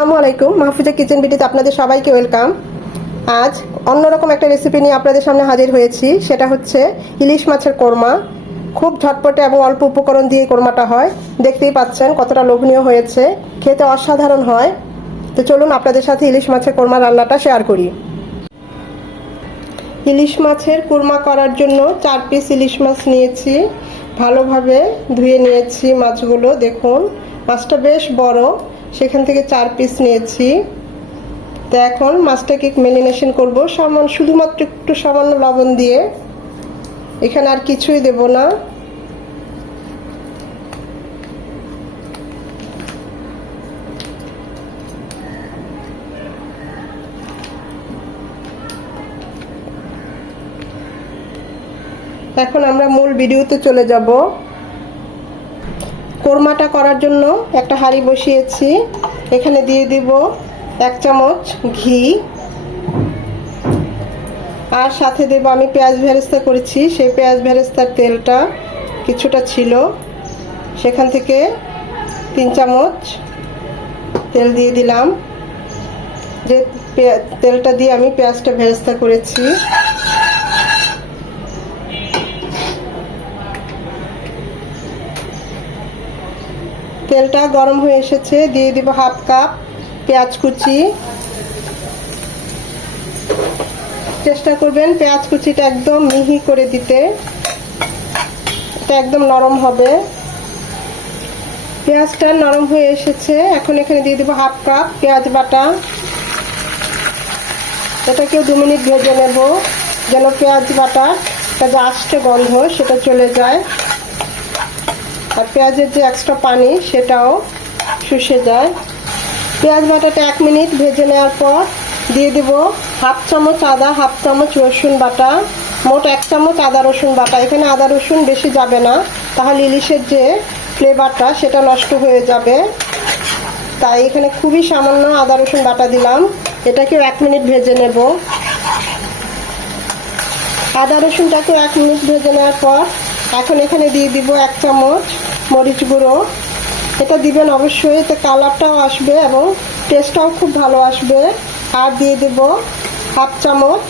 আসসালামু আলাইকুম, মাহফুজা কিচেন বিটিতে আপনাদের সবাইকে ওয়েলকাম। আজ অন্যরকম একটা রেসিপি নিয়ে আপনাদের সামনে হাজির হয়েছি, সেটা হচ্ছে ইলিশ মাছের কোরমা। খুব ঝটপটে এবং অল্প উপকরণ দিয়ে কোরমাটা হয়। দেখতেই পাচ্ছেন কতটা লোভনীয় হয়েছে, খেতে অসাধারণ হয়। তো চলুন আপনাদের সাথে ইলিশ মাছের কোরমা রান্নাটা শেয়ার করি। ইলিশ মাছের কোরমা করার জন্য চার পিস ইলিশ মাছ নিয়েছি। ভালোভাবে ধুয়ে নিয়েছি মাছগুলো, দেখুন। মাছটা বেশ বড়। সেখান থেকে চার পিস নিয়েছি। তো এখন মাছটাকে মেরিনেশন করব। সামান্য শুধুমাত্র একটু সামান্য লবণ দিয়ে। এখানে আর কিছুই দেব না। এখন আমরা মূল ভিডিওতে চলে যাব। কোরমাটা করার জন্য একটা হাঁড়ি বসিয়েছি। এখানে দিয়ে দিব এক চামচ ঘি। আর সাথে দেব আমি পেঁয়াজ ভেরেস্তা করেছি। সেই পেঁয়াজ ভেরেস্তার তেলটা কিছুটা ছিল। সেখান থেকে তিন চামচ তেল দিয়ে দিলাম। যে তেলটা দিয়ে আমি পেঁয়াজটা ভেরেস্তা করেছি। তেলটা গরম হয়ে এসেছে। দিয়ে দিব হাফ কাপ পেঁয়াজ কুচি। চেষ্টা করবেন পেঁয়াজ কুচিটা একদম মিহি করে দিতে। এটা একদম নরম হবে। পেঁয়াজটা নরম হয়ে এসেছে। এখন এখানে দিয়ে দিব হাফ কাপ পেঁয়াজ বাটা। এটাকেও দু মিনিট ভেজে নেব, যেন পেঁয়াজ বাটা একটা যে গন্ধ সেটা চলে যায়। আর পেঁয়াজের যে এক্সট্রা পানি সেটাও শুষে যায়। পেঁয়াজ বাটাটা এক মিনিট ভেজে নেওয়ার পর দিয়ে দেব হাফ চামচ আদা, হাফ চামচ রসুন বাটা, মোট এক চামচ আদা রসুন বাটা। এখানে আদা রসুন বেশি যাবে না, তাহলে ইলিশের যে ফ্লেভারটা সেটা নষ্ট হয়ে যাবে। তাই এখানে খুবই সামান্য আদা রসুন বাটা দিলাম। এটাকেও এক মিনিট ভেজে নেব। আদা রসুনটাকেও এক মিনিট ভেজে নেওয়ার পর এখন এখানে দিয়ে দিব এক চামচ মরিচ গুঁড়ো। এটা দিবেন অবশ্যই, এতে কালারটাও আসবে এবং টেস্টটাও খুব ভালো আসবে। আর দিয়ে দেব হাফ চামচ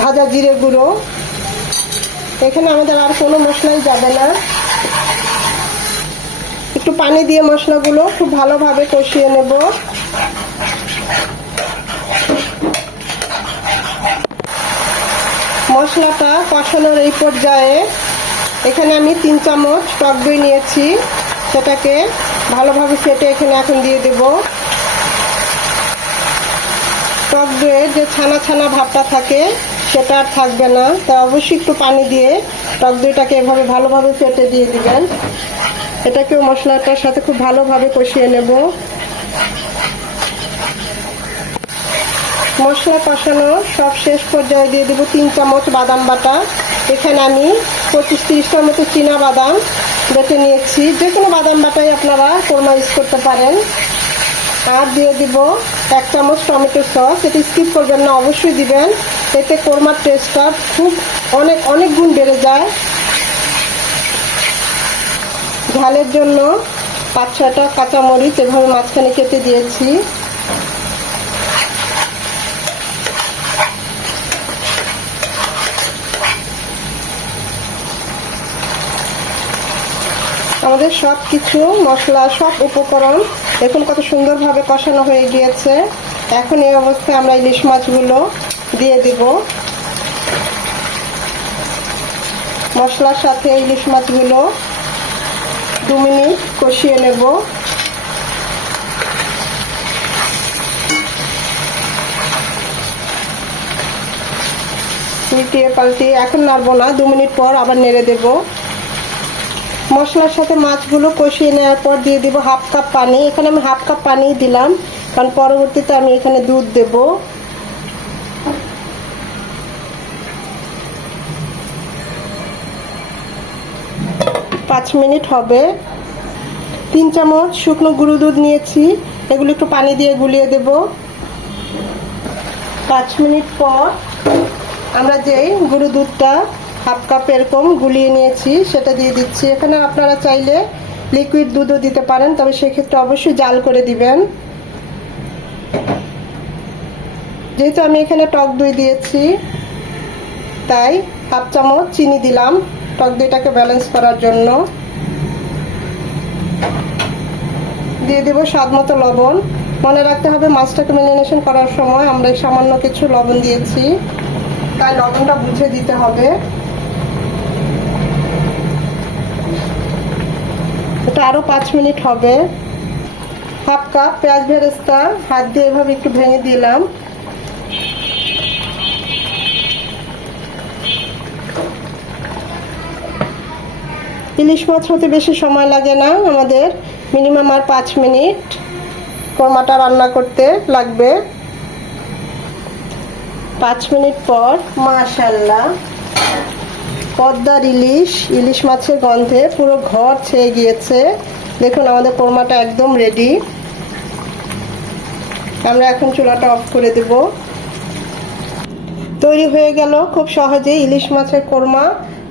ভাজা জিরে গুঁড়ো। এখানে আমাদের আর কোনো মশলাই যাবে না। একটু পানি দিয়ে মশলাগুলো খুব ভালোভাবে কষিয়ে নেব। মশলাটা কষানোর এই পর্যায়ে এখানে আমি তিন চামচ টক দই নিয়েছি। সেটাকে ভালোভাবে ফেটে এখানে এখন দিয়ে দেব। টক দইয়ের যে ছানা ছানা ভাবটা থাকে, সেটা আর থাকবে না। তা অবশ্যই একটু পানি দিয়ে টক দইটাকে এভাবে ভালোভাবে ফেটে দিয়ে দিবেন। এটাকেও মশলাটার সাথে খুব ভালোভাবে কষিয়ে নেব। মশলা কষানো সব শেষ পর্যায়ে দিয়ে দেবো তিন চামচ বাদাম বাটা। এখানে আমি পঁচিশ তিরিশটার মতো চীনা বাদাম বেটে নিয়েছি। যে কোনো বাদাম বাটাই আপনারা কোরমা ইউজ করতে পারেন। আর দিয়ে দিব এক চামচ টমেটো সস। এটি স্কিপ করবেন না, অবশ্যই দিবেন। এতে কোরমার টেস্টটা খুব অনেক অনেক গুণ বেড়ে যায়। ঝালের জন্য পাঁচ ছয়টা কাঁচামরিচ এভাবে মাঝখানে কেটে দিয়েছি। আমাদের সব কিছু মশলা, সব উপকরণ, দেখুন কত সুন্দরভাবে কষানো হয়ে গিয়েছে। এখন এই অবস্থায় আমরা ইলিশ মাছগুলো দিয়ে দিব। মশলার সাথে ইলিশ মাছগুলো দু মিনিট কষিয়ে নেব। উল্টিয়ে পাল্টিয়ে, এখন নাড়বো না, দু মিনিট পর আবার নেড়ে দেবো। মশলার সাথে মাছগুলো কষিয়ে নেওয়ার পর দিয়ে দিব হাফ কাপ পানি। এখানে আমি হাফ কাপ পানি দিলাম, কারণ পরবর্তীতে আমি এখানে দুধ দেব। পাঁচ মিনিট হবে। তিন চামচ শুকনো গুঁড়ো দুধ নিয়েছি, এগুলো একটু পানি দিয়ে গুলিয়ে দেব। পাঁচ মিনিট পর আমরা যেই গুঁড়ো দুধটা হাফ কাপ এরকম গুলিয়ে নিয়েছি, সেটা দিয়ে দিচ্ছি। এখানে আপনারা চাইলে লিকুইড দুধও দিতে পারেন, তবে সেক্ষেত্রে অবশ্যই জাল করে দিবেন। যেহেতু আমি এখানে টক দই দিয়েছি, তাই হাফ চামচ চিনি দিলাম টক দইটাকে ব্যালেন্স করার জন্য। দিয়ে দেবো স্বাদ মতো লবণ। মনে রাখতে হবে মাছটাকে ম্যারিনেশন করার সময় আমরা সামান্য কিছু লবণ দিয়েছি, তাই লবণটা বুঝে দিতে হবে। এটা আরও পাঁচ মিনিট হবে। হাফ কাপ পেঁয়াজ ভেরেস্তা, হাত দিয়ে এভাবে একটু ভেঙে দিলাম। ইলিশ মাছ হতে বেশি সময় লাগে না, আমাদের মিনিমাম আর পাঁচ মিনিট কোরমাটা রান্না করতে লাগবে। পাঁচ মিনিট পর মাশাল্লাহ পদ্মার ইলিশ ইলিশ মাছের গন্ধে পুরো ঘর ছেয়ে গিয়েছে। দেখুন, আমাদের কোরমাটা একদম রেডি আমরা এখন চুলাটা অফ করে দেব। তৈরি হয়ে গেল খুব সহজেই ইলিশ মাছের কোরমা।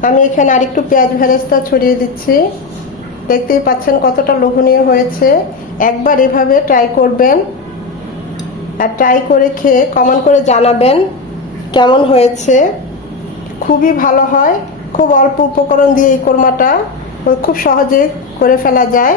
আমি এখানে আরেকটু পেঁয়াজ ভেরেস্তা ছড়িয়ে দিচ্ছি। দেখতেই পাচ্ছেন কতটা লোভনীয় হয়েছে। একবার এভাবে ট্রাই করবেন আর ট্রাই করে খেয়ে কমেন্ট করে জানাবেন কেমন হয়েছে। খুবই ভালো হয়। খুব অল্প উপকরণ দিয়ে এই কোরমাটা খুব সহজে করে ফেলা যায়।